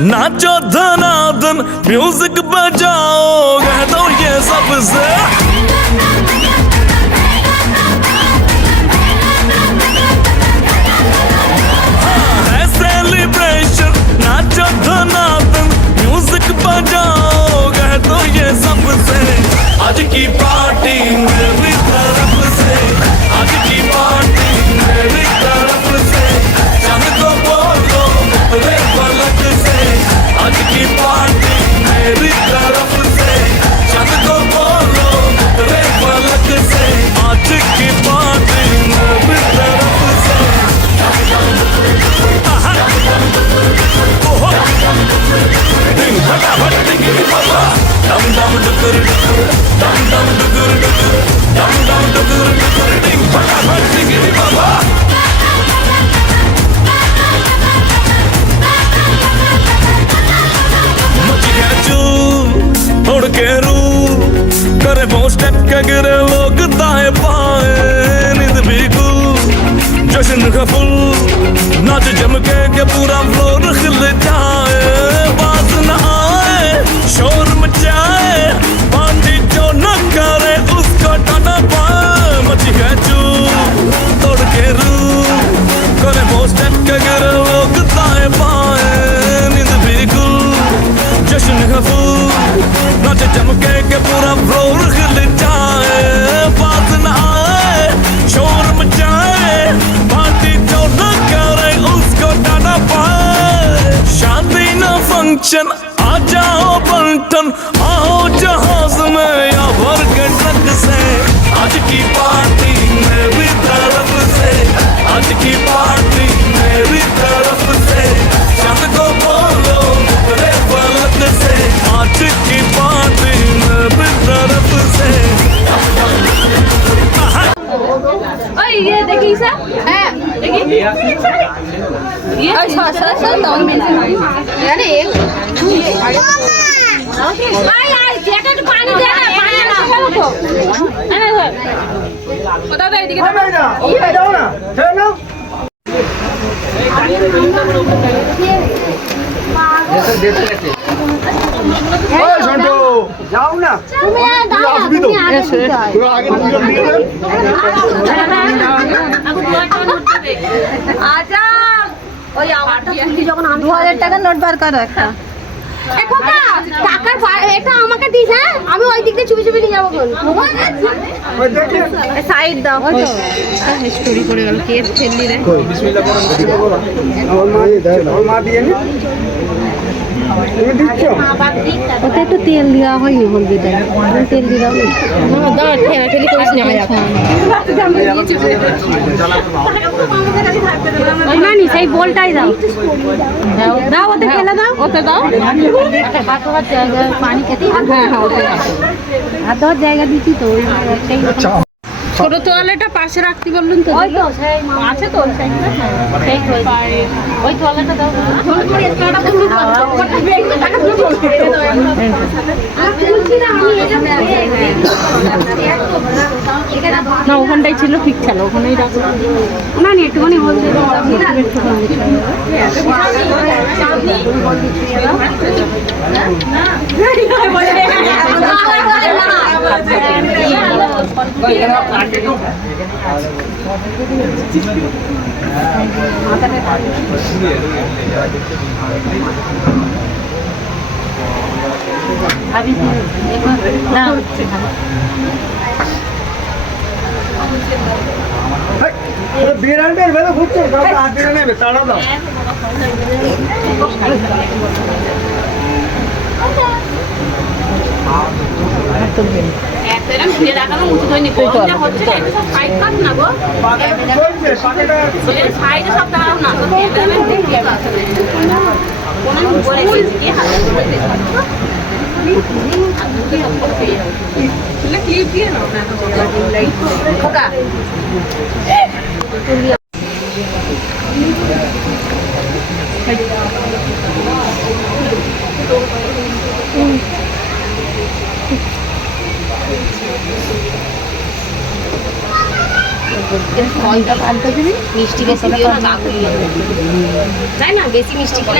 नाचो धनादन music बजाओ कह दो ये सबसे है सेलिब्रेशन नाचो धनादन म्यूजिक बजाओ कह दो ये सबसे आज की पार्टी मेरी तरफ से आज की पार्टी मेरी तरफ से चंद को बोलो रे पलक से आज की पार्टी मेरी तरफ से चंद को बोलो रे पलक से आज की पार्टी मेरी तरफ से दिन फटाफट टिकरी बाबा दम दम डुकर डुकर दम दम डुकर डुकर दम दम डुकर डुकर दिन फटाफट टिकरी बाबा उड़ के रू करे वो स्टेप के गिरे लोग दाएं बाएं नींद भी गुल जश्न का फुल नाच जम के पूरा फ्लोर खिल जाए बाज न आए शोर मचाए पार्टी जो न करे उसको टाना पाए मची है चूर तोड़ के रू करे वो स्टेप के गिरे लोग दाएं बाएं नींद भी गुल जश्न का फुल नाच चमके के पूरा फ्लोर खिल जाए बात न आए शोर मचाए पार्टी जो न करे उसको टाना पाए शादी न फंक्शन आ जाओ बंटन आओ जहाज में या भर के ट्रक से आज की पार्टी मेरी तरफ से आज की पार्टी मेरी तरफ से चंद को बोलो रे पलक से आज की पार्टी मेरी तरफ से ये देखिए सर देखिए ये अच्छा सर डाउन में यार एक यार जैकेट पानी दे पानी ना अरे बता दे इधर ये बैठो ना चलो जैसे देते रहते ओए छोटू जाओ ना तुम आगे तो तुम आगे आजा ওই আমারটা তুই যখন আমি 2000 টাকা নোট বার কর একটা দেখো টাকার এটা আমাকে দিস হ্যাঁ আমি ওই দিক দিয়ে চুপি চুপি নিয়ে যাব কোন ওই দেখি সাইড দাও ওই তো স্টোরি করে গেল কে ফেললি রে বিসমিল্লাহ করো আমার মা দিয়ে নি তুমি দিচ্ছ ওতে একটু তেল দেওয়া হয়নি হলদিটা তেল দিলাম না দাও ঠেলি করিস না না নি সেই বলটাই দাও দাও ওতে ফেলে দাও ওতে দাও হাত হাত জায়গা পানি খেতে হ্যাঁ হ্যাঁ ওতে হাত হাত জায়গা দিচ্ছি তো একটাই ছোট তোয়ালেটা পাশে রাখতে বললেন তো ওই তো আছে তো সাইডটা সেই ওই তোয়ালেটা দাও ফোন করে একটা বলুন টাকা তুলে না ওখানটাই ছিল ঠিক ছিল ওখানেই রাখো না নি একটুখানি বলতে अभी ना বিরান্ডের বেলা ঘুরছে কাউকে হাত দিয়ে নেবে তাড়া দাও এরকম ফিরে রাখানো উচিত হয়নি কোনটা হচ্ছে না এটা সব সাইড কাট না গো চলছে পাকেটা এর সাইডে সব দাঁড়াও না তো এরকম ঠিক আছে কোন উপরে দিয়ে হাত ধরে দেখো ক্লিপ দিয়ে নাও না খোকা মিষ্টি বেশি দিও না কাকুলি তাই না বেশি মিষ্টি করে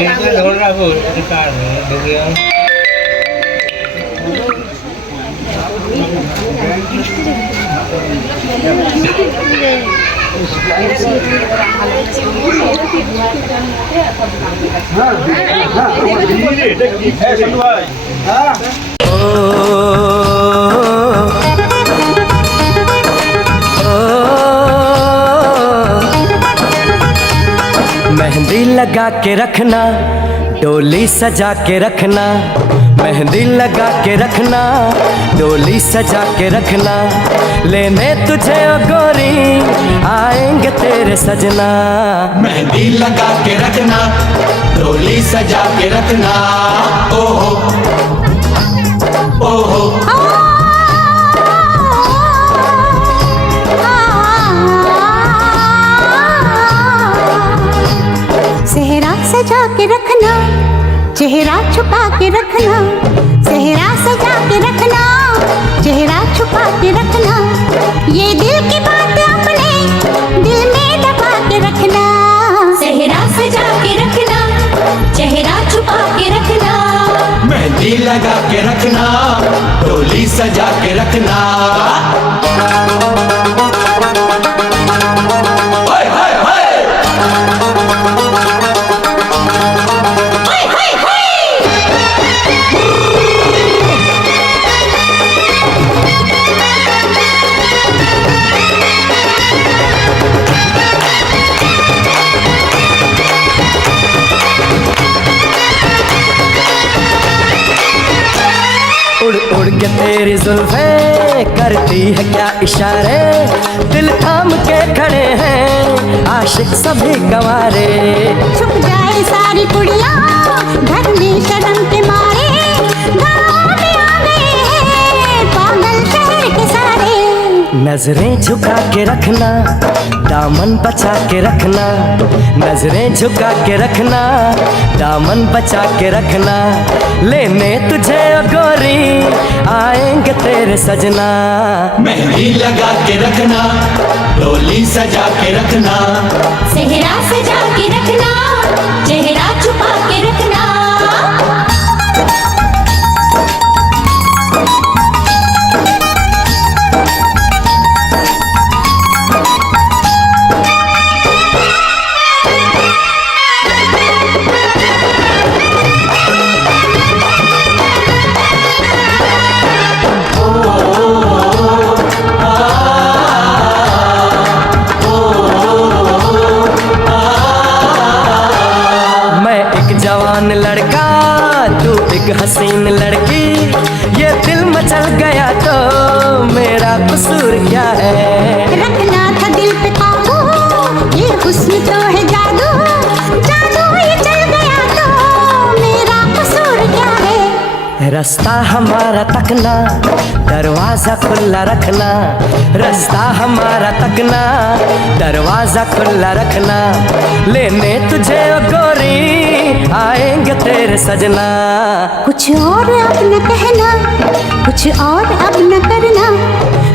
मेहंदी लगा के रखना डोली सजा के रखना मेहंदी लगा के रखना डोली सजा के रखना लेने तुझे ओ गोरी आएंगे तेरे सजना मेहंदी लगा के रखना डोली सजा के रखना ओहो ओहो सेहरा सजा के रखना चेहरा छुपा के रखना सेहरा सजा के रखना चेहरा छुपा के रखना ये दिल की बात अपने दिल में दबा के रखना सेहरा सजा के रखना चेहरा छुपा के रखना मेहंदी लगा के रखना डोली सजा के रखना हाय हाय हाय उड़ उड़ के तेरी जुल्फें करती है क्या इशारे दिल थाम के खड़े हैं आशिक सभी गंवारे छुप जाए सारी कुड़ियाँ धरनी शर्म के मारे गाँव में आ गए हैं पागल शहर के सारे नजरें झुका के रखना दामन बचा के रखना नजरें झुका के रखना दामन बचा के रखना लेने तुझे ओ गोरी आएंगे तेरे सजना मेहंदी लगा के रखना डोली सजा के रखना सेहरा सजा के रखना चेहरा छुपा के रखना जवान लड़का तू एक हसीन लड़की ये दिल मचल गया तो मेरा कसूर क्या है रखना था दिल पे काबू ये हुस्न तो है जादू जादू ये चल गया तो मेरा कसूर क्या है रास्ता हमारा तकना दरवाजा खुला रखना रास्ता हमारा तकना दरवाजा खुला रखना लेने तुझे ओ गोरी आएंगे तेरे सजना कुछ और अब न कहना कुछ और अब न करना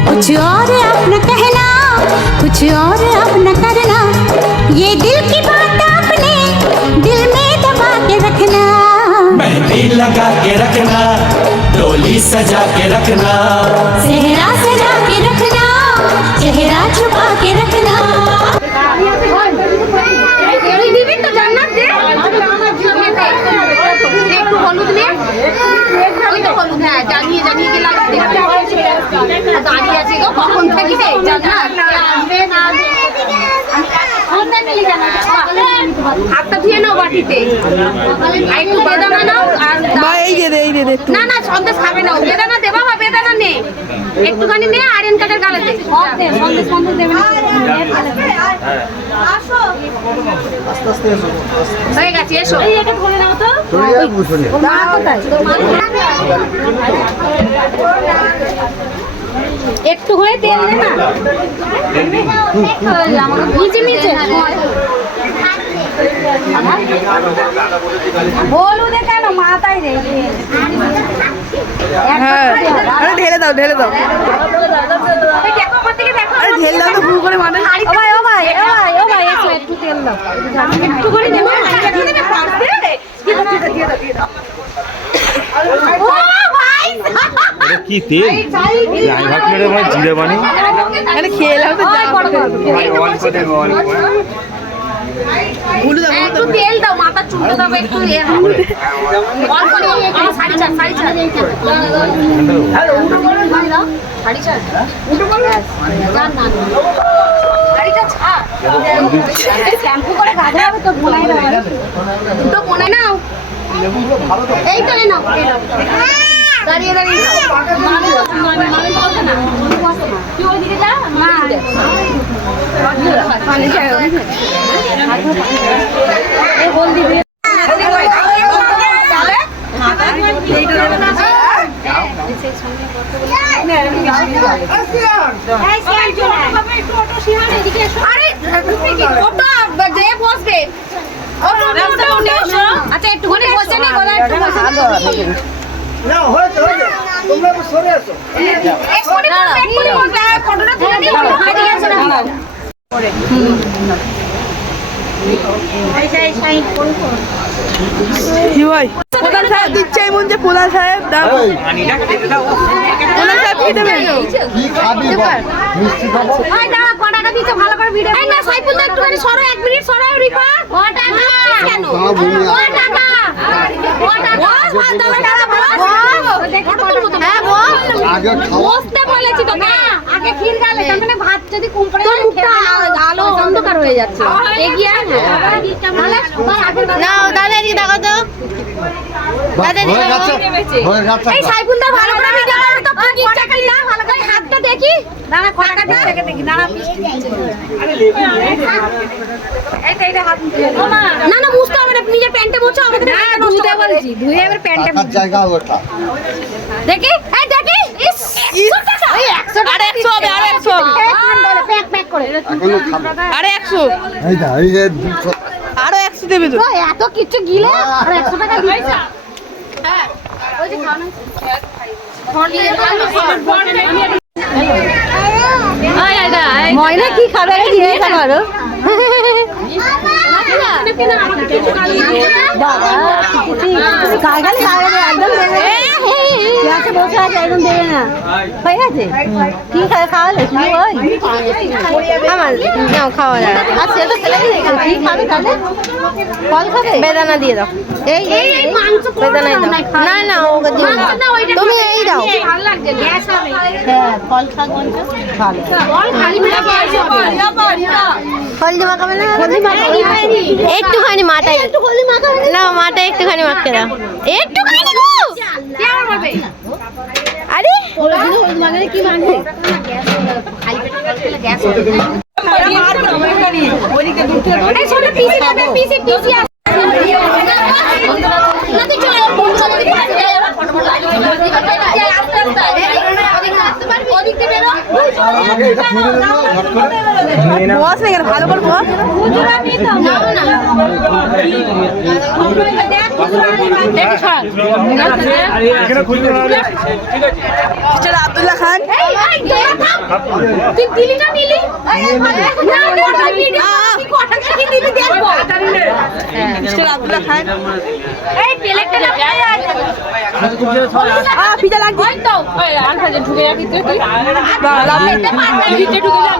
कुछ और अब न कहना कुछ और अब न करना ये दिल की बात अपने दिल में दबा के रखना मेहंदी लगा के रखना डोली सजा के रखना चेहरा सजा के रखना चेहरा छुपा के रखना দিবি তো জান্নাত দে একটু হলুদ নে ওই তো হলুদ হ্যাঁ জানিয়ে জানিয়ে কে লাগবে দাঁড়িয়ে আছে গো কখন থেকে জান্নাত আসবে না হাতটা ধুয়ে নাও বাটিতে একটু বেদানা নাও আর না না সন্দেশ খাবে না বেদানা দে বাবা বেদানা নে একটুখানি নে আরিয়ান কাটার গালে দে সন্দেশ সন্দেশ দেবে না আসো হয়ে গেছে এসো এই এটা ধরে নাও তো মা কোথায় একটু হয়ে তেল দে না নিচে নিচে হলুদে কেন মাথায় রে ঢেলে দাও ঢেলে দাও দেখো আমার দিকে দেখো আরে ঢেলে দাও তো ভুল করে মানে ও ভাই এসো একটু তেল দাও একটু করে দেবো ও ভাই এটা কি তেল আমি ভাবছি এটা মানে জিরে বানি আরে খেলাম তো অল্প দেবো অল্প একটু তেল দাও মাথা চুলতে দাও একটু অল্প নিয়ে একটু শাড়ি ছাড় শাড়ি ছাড় শাড়ি ছাড় উঠো বল না না শাড়িটা ছাড় শ্যাম্পু করে গাধা হবে তো বোনাই দাও তো বোনাই নাও এই তো নাও দাঁড়িয়ে দাঁড়িয়ে মামি বলছে না কি ওই দিকে যা মা পানি খাও এই হলদি দিয়ে তাহলে আচ্ছা একটুখানি বসে নি গলা একটু বসে না হয়েছে হয়েছে তোমরা একটু সরে আসো ফটোটা তুলে দিই হারিয়ে গেছে না কি ভাই প্রধান সাহেব দিচ্ছে এমন যে প্রধান সাহেব দাও প্রধান সাহেব কি দেবেন কি খাবি বল মিষ্টি খাবো ওই দাঁড়া ক টাকা দিতে ভালো করে ভিডিও এই না সাইফুল তো একটুখানি সরো 1 মিনিট সরো রিপা ক টাকা কেন ক টাকা হ্যাঁ বল আগে খাও বসতে বলেছি তোকে আগে ক্ষীর গালে তার মানে ভাত যদি কম পড়ে তোর মুখটা আলো অন্ধকার হয়ে যাচ্ছে এগিয়ে আয় নাও দাদা এদিকে দেখো তো হয়ে গেছে হয়ে গেছে এই সাইফুলদা ভালো করে ভিডিও করো তো কি টাকা না ভালো করে হাতটা দেখি দাঁড়া ক টাকা দিচ্ছে দেখি দাঁড়া এইটা হাত না না মুছতে হবে না নিজে প্যান্টে মোছো আমাকে ধুতে বলছি ধুয়ে এবার প্যান্টে টাকার জায়গা ওটা দেখি এই দেখি ইস 100 টাকা ওই 100 আরে 100 হবে আরে 100 হবে প্যাক প্যাক করে এখনো খাবো আরে 100 এই দা এই যে 200 আরো 100 দেবে তো তো এত কিছু গিলে আর 100 টাকা দিয়েছে হ্যাঁ ওই যে খাওয়া ময়না কি খাবে দিয়ে খাবারও বসে আছে একদম দেবে না হয়ে গেছে কি খাওয়ালে আমার নাও খাওয়া যায় আর সে তো কি খাবে তাহলে ফল খাবে বেদানা দিয়ে দাও এই বেদানাই দাও না না ওকে দিও না তুমি এই দাও ভালো লাগছে গ্যাস হবে হ্যাঁ ফল খা গঞ্জ ভালো ফল খালি মেলা হলদি মাখাবে না হলদি মাখাবে একটুখানি মাথায় একটু হলদি মাখাবে না মাথায় একটুখানি মাখতে দাও একটুখানি গো কি আর হবে আরে হলদি মাখালে কি মানবে খালি পেটে খেলে গ্যাস হবে ওইদিকে দুটো এই ছোট পিসি নেবে পিসি পিসি আছে না তুই চল বন্ধু সাথে ফটো ফটো বস না কেন ভালো করে বস মিস্টার আব্দুল্লাহ খান তুই দিলি না নিলি মিস্টার আব্দুল্লাহ খান এই প্লেটটা পিজা লাগবে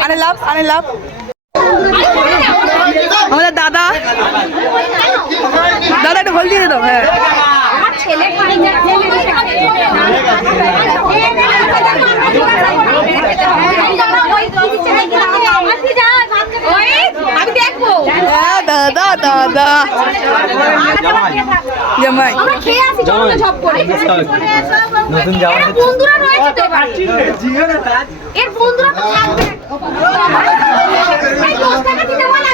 আরে লাভ আমাদের দাদা একটু হল দিয়ে দাও হ্যাঁ আমার ছেলে খাই যাচ্ছে আমি দেখবো দাদা জামাই আমরা খেয়ে আসি চলো ঝপ করে নতুন জামা এর বন্ধুরা রয়েছে তো এর বন্ধুরা তো থাকবে এই 10 টাকা দিতে বলা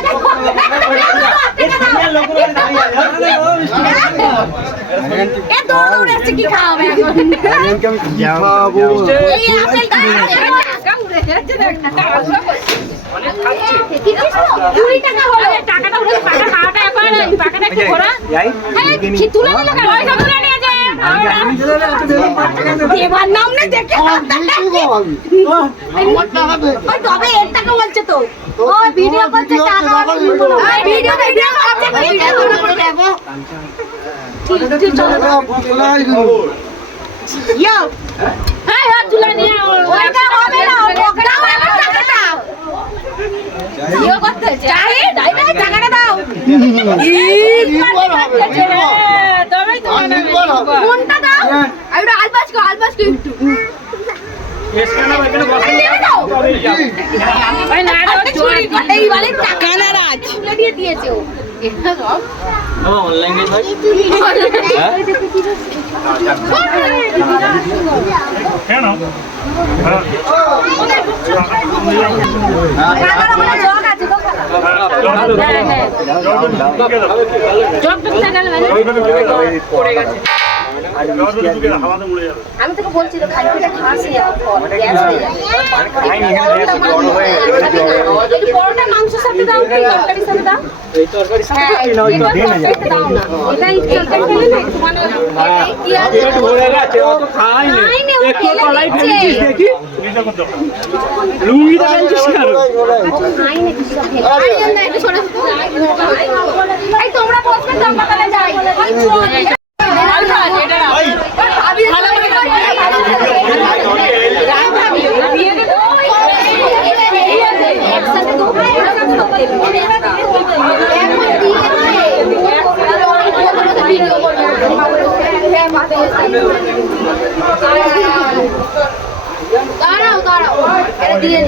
এ দৌড়ে আসছে কি খাওয়াবে এখন এই আপেলটা উড়ে যাচ্ছে দেখ না 20 টাকা হলো টাকাটা উড়ে টাকা খাওয়াটা এখন টাকাটা কি করা হ্যাঁ কি তুলে নিল কেন পয়সা তুলে নিয়ে যায় দেবার নাম না দেখে ওই তবে এর টাকা বলছে তো ওই ভিডিও করছে টাকা ভিডিও দেখো ঠিক চলো ইয়ো হ্যাঁ হ্যাঁ তুলে নিয়ে ওটা হবে না ওটা আমার টাকাটা ইয়ো করতে চাই দাও টাকাটা দাও কোনটা দাও আমি আলবাস কো একটু এইবারে টাকা না রাজ তুলে দিয়ে দিয়েছে ও অনলাইন ভাই কেন আমি তোকে বলছি তো খালি পেটে খাস বড়টা মাংস সাথে দাও তরকারির সাথে দাও দাও না এটাই তরকারি খেলে না একটু মানে কি আছে খাইনি ও খেলে দিচ্ছে লুঙ্গিটা আনছিস কেন খাইনি কিছু খাইনি না একটু ছোট এই তোমরা বসবে তো আমরা তাহলে যাই দাঁড়াও এটা দিয়ে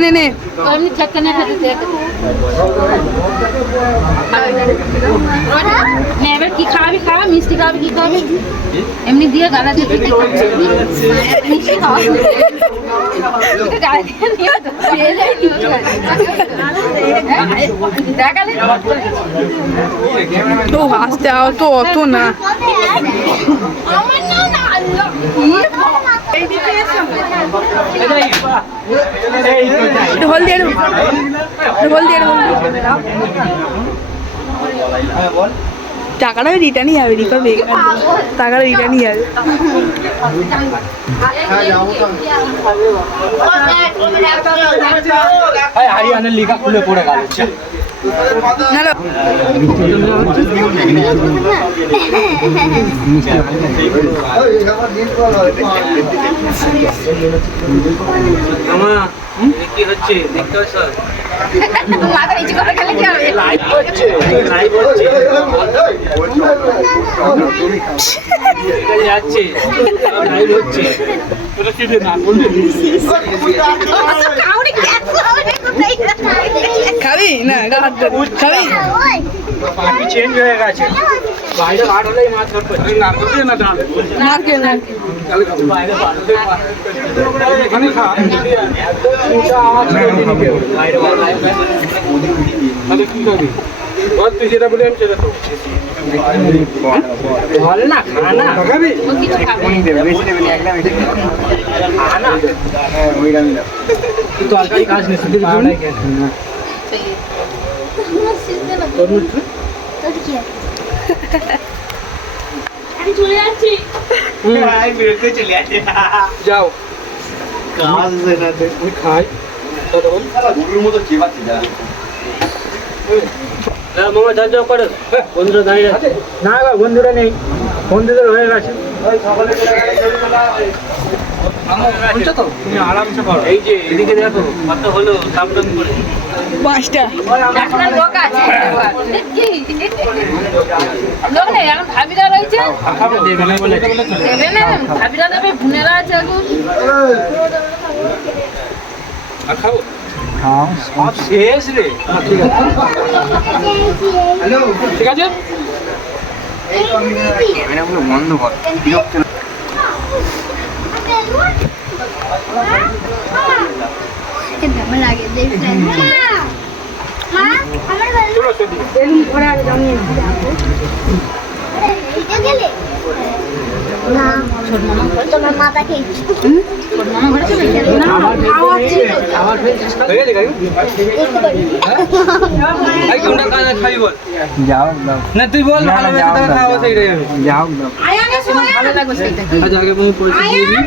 দিই নে এবার কি খাওয়াবি খাওয়া মিষ্টি খাওয়াবি কি খাওয়াবি এমনি দিয়ে গালা দিয়ে মিষ্টি খাওয়াবি তো আসতে আও তো অত না ঢোল দিয়ে টাকাটা রিটার্নই যাবে রিপা বেকার টাকাটা রিটার্নই যাবে হারিয়ানার লিগা খুলে পড়ে গেল না না কি হচ্ছে দেখতে পাচ্ছ মাথা নিচু করে খেলে কি হবে লাইভ হচ্ছে যাচ্ছে লাইভ হচ্ছে তোরা কি না বলবি খাবি না খাবি পার্টি চেঞ্জ হয়ে গেছে বাইরে বার হলেই মাছ ধরবে না করবে না দাঁড়াবে মার কে না বাইরে বার হলে এখানে খা আওয়াজ বাইরে বার তাহলে কি করবি তুই যেটা বলে আমি সেটা তো আমি চলে যাচ্ছি। যাও কাজ দেখাতে তুই খাই গরুর মতো চেবাচ্ছি যা মামা যাও যাও করো বন্ধুরা দাঁড়িয়ে আছে না গো বন্ধুরা নেই বন্ধুদের হয়ে গেছে তুমি আরামসে করো এই যে এদিকে দেখো কত হলো সাবধান করে 5টা একটা লোক আছে কি লোক নেই এখন ভাবিরা রয়েছে দেবে না বলে দেবে না ভাবিরা দেবে বোনেরা আছে এখন আর খাও হ্যাঁ সব শেষ রে ঠিক আছে হ্যালো ঠিক আছে ক্যামেরাগুলো বন্ধ কর বিরক্ত চলো সত্যি হয়ে গেছে গাড়ি এই কোনটা কানে খাবি বল যাও না তুই বল ভালো বেশি টাকা খাওয়া সেইটাই আমি যাও ভালো লাগবে সেইটা আচ্ছা আগে তুমি পরিচয় দিয়ে দিই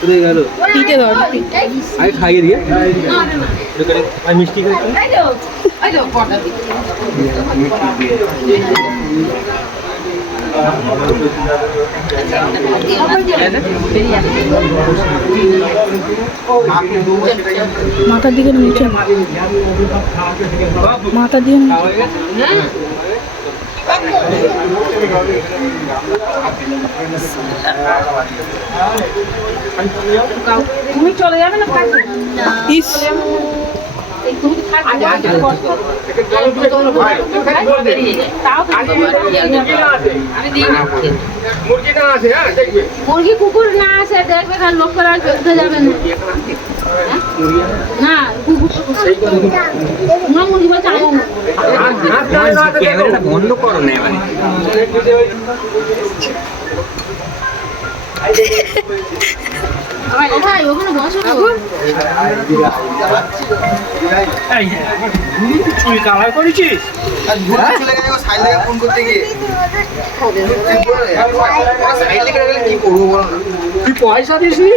কোথায় গেল পিঠে ধর আগে খাইয়ে দিয়ে দোকানে আমি মিষ্টি খাই এই তো কটা দিচ্ছি মাথার দিকে নিচে মাথা দিয়ে তুমি চলে যাবে না ইস মুরগি কুকুর না আসে দেখবে আর লোক করা উঠে যাবে না কুকুর না মুরগি বলছে ক্যামেরাটা বন্ধ করো না মানে ভাই ওখানে বসো চুল কামাই করেছিস চলে গেছে সাইড থেকে ফোন করতে গিয়ে সাইড লেগে গেলে কি করবো বলো না তুই পয়সা দিসনি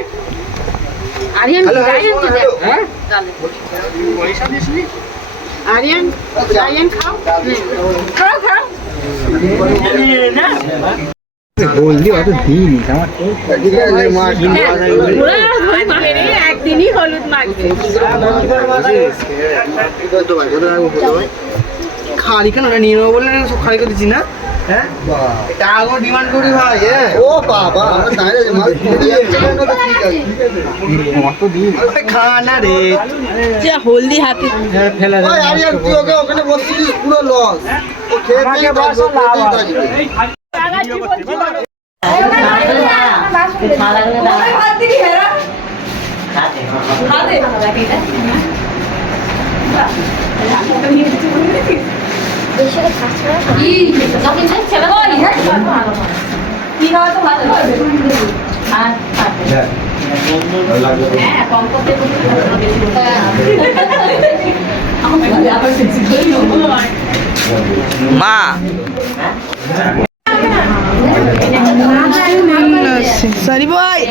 আরিয়ান আরিয়ান তো দেখ হ্যাঁ পয়সা দিসনি আরিয়ান আরিয়ান খাও খাও খাও না বললি অত দিন আমার ঠিক আছে মা একদিনই হলুদ মাখবে খালি কেন ওরা নিয়ে নেবো বলে সব খালি করে দিচ্ছি না হ্যাঁ টাকা ডিমান্ড করি ভাই হ্যাঁ ও বাবা আমরা দাঁড়িয়ে মাল কত দিন খানা রে যা হলদি হাতে ফেলে ওই আর তুই ওকে ওখানে বসছিস পুরো লস ও খেয়ে মা সরি বয়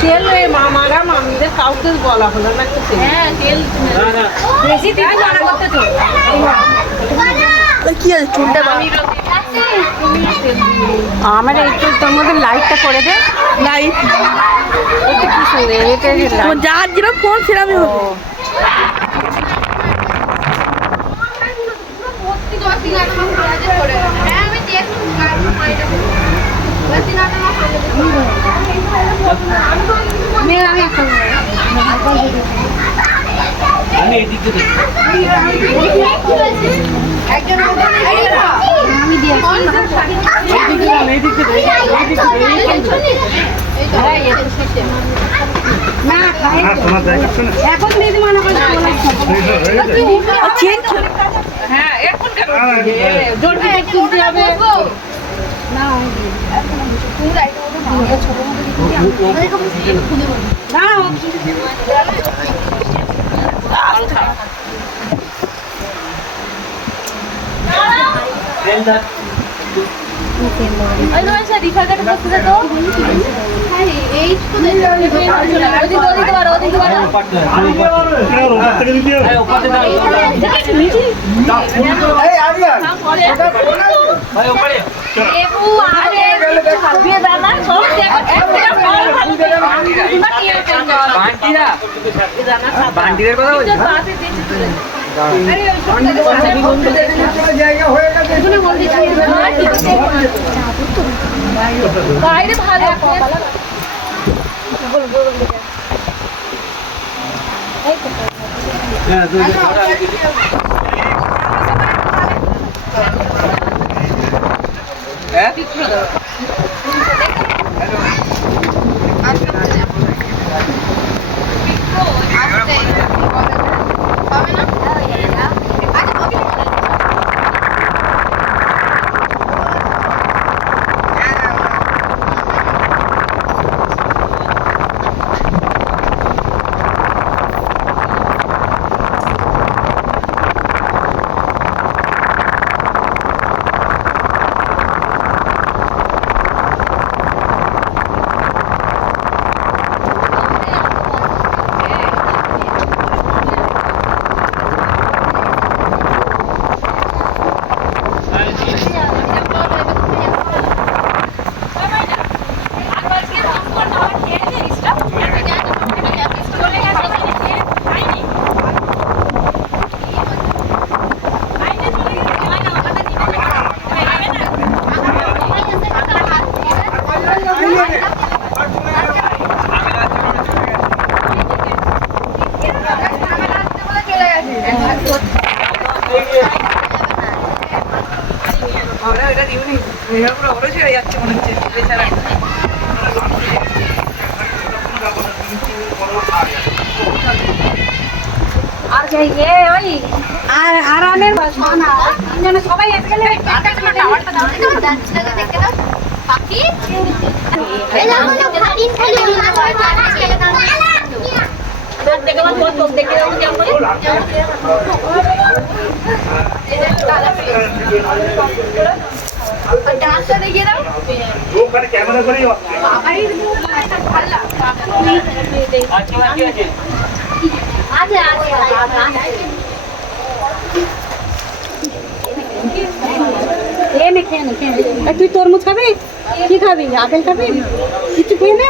তেল মামারা মামিদের কাউকে বলা হলো না একটু হ্যাঁ তেল বেশি তেল রান্না করতে তো কি আছে চুলটা আমার একটু তোর মধ্যে লাইটটা করে দে লাইট একটু কি সুন্দর এটা যার যেরকম ফোন সেরকমই হতো আমি এই দিক থেকে এখন দিদি মনে করে হ্যাঁ এখন কেন জোর দিয়ে কিনতে হবে না বান্ডিরের কথা বলছি বাইরে ভালো আর আরামের সোনা তিনজনে সবাই এসে গেলে টাওয়ারটা দাও দেখতে দাও পাখি দেখে আমার ফটো দেখে দাও কেমন ডান্সটা দেখিয়ে দাও ওখানে ক্যামেরা করেই তুই তরমুজ খাবি কি খাবি আপেল খাবি কিছু খেয়ে নে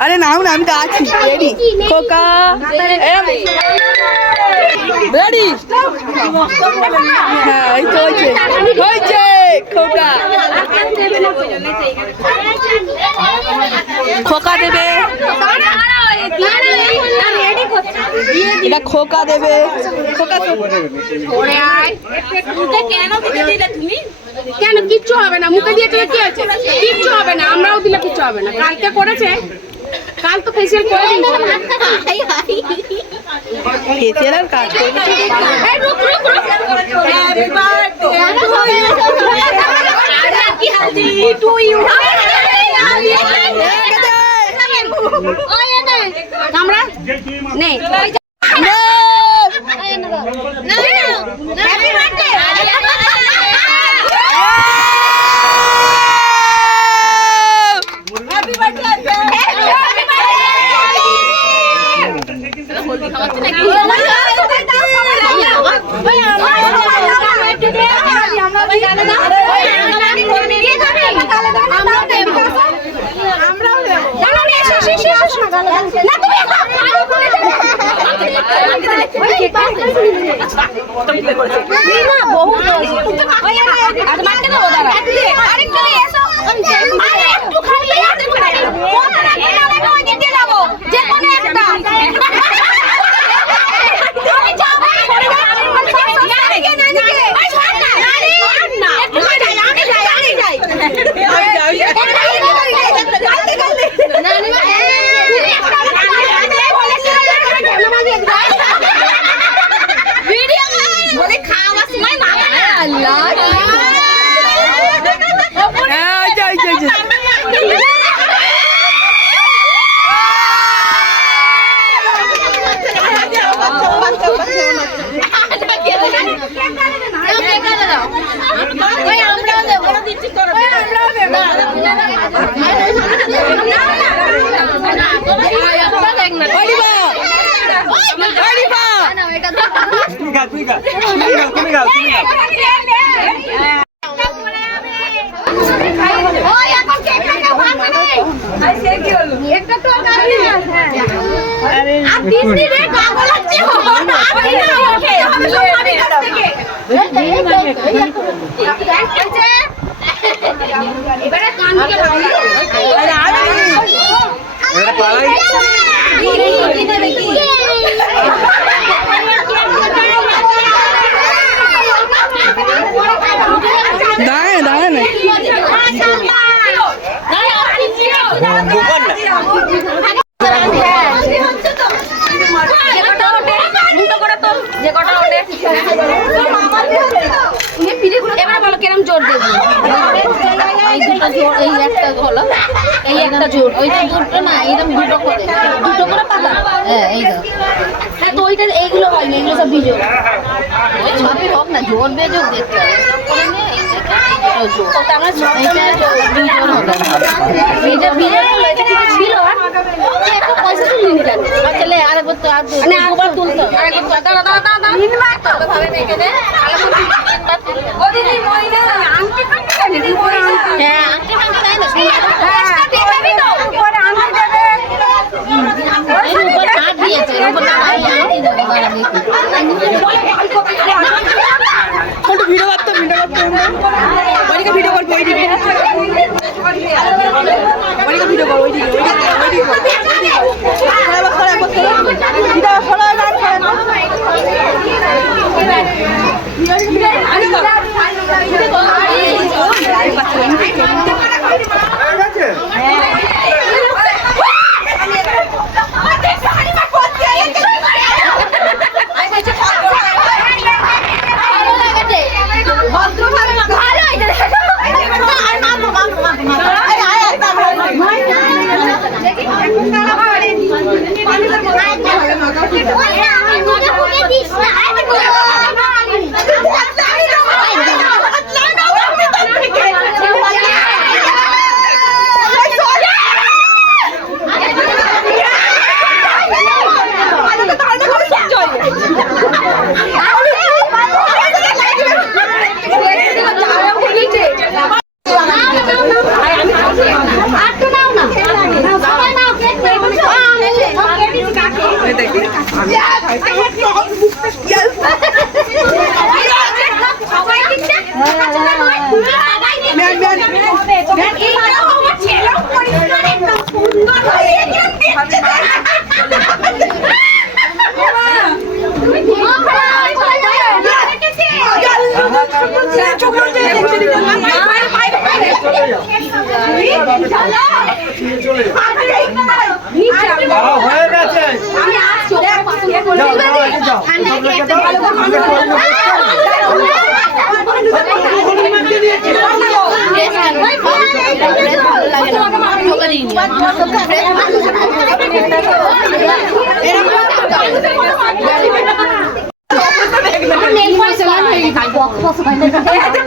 আরে নাও না আমি তো আছি রেডি খোকা রেডি হ্যাঁ এই তো হয়েছে খোকা খোকা দেবে এটা খোকা দেবে খোকা কেন কিচ্ছু হবে না মুখে দিয়ে কি আছে কিচ্ছু হবে না আমরাও দিলে কিচ্ছু হবে না কালকে করেছে কাল তো ফেসিয়াল করে ফেসিয়াল আর কাজ করবে আমরা নেই আমরাও এবার বলো কিরম জোর দেবো? এই দুটো জোর, এই একটা হলো, এই একটা জোর, ওই যে দুটো না এরকম দুটো করে পাতা, হ্যাঁ এই হ্যাঁ তো ওইটা এইগুলো হয় না, এগুলো সব বিজোর। ওই সবই হোক না, জোর বেজোর দেখতে হবে। ছিল একটা পয়সা তুলিনি কেন? চলে আরেকবার তো আরেকবার তুলতো, আরেকবার ভাবে দেখে দে। হ্যাঁ আংটি ফাংটি চাই না, দিয়েছে ভিডিও করতো ওইদিকে ভিডিও করবো, ওইদিকে ভিডিও করবো,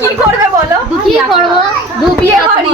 কি করবে বলো? কি করবো? বিয়ে বাড়ি